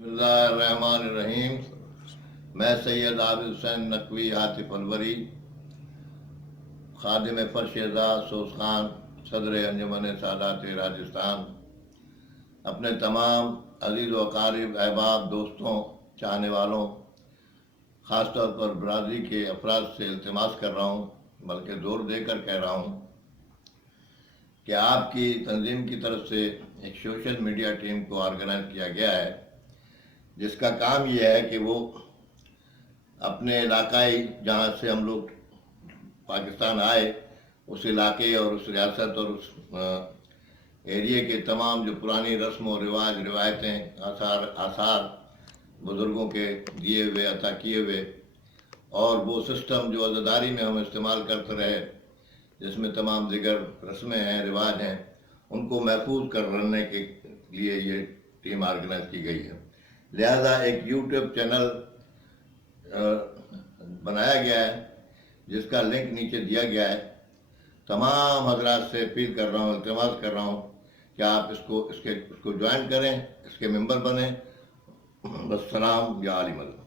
بسم اللہ الرحمن الرحیم۔ میں سید عابد حسین نقوی عاطف الوری، خادم فرش اعزاز سوز خان، صدر انجمن سادات راجستھان، اپنے تمام عزیز و اقارب، احباب، دوستوں، چاہنے والوں، خاص طور پر برادری کے افراد سے التماس کر رہا ہوں، بلکہ زور دے کر کہہ رہا ہوں کہ آپ کی تنظیم کی طرف سے ایک سوشل میڈیا ٹیم کو آرگنائز کیا گیا ہے، جس کا کام یہ ہے کہ وہ اپنے علاقائی، جہاں سے ہم لوگ پاکستان آئے، اس علاقے اور اس ریاست اور اس ایریے کے تمام جو پرانی رسم و رواج، روایتیں، آثار بزرگوں کے دیے ہوئے، عطا کیے ہوئے، اور وہ سسٹم جو عزاداری میں ہم استعمال کرتے رہے، جس میں تمام دیگر رسمیں ہیں، رواج ہیں، ان کو محفوظ کرنے کے لیے یہ ٹیم آرگنائز کی گئی ہے۔ لہذا ایک یوٹیوب چینل بنایا گیا ہے، جس کا لنک نیچے دیا گیا ہے۔ تمام حضرات سے اپیل کر رہا ہوں، التماس کر رہا ہوں کہ آپ اس کو جوائن کریں، اس کے ممبر بنیں۔ والسلام یا علی مدد۔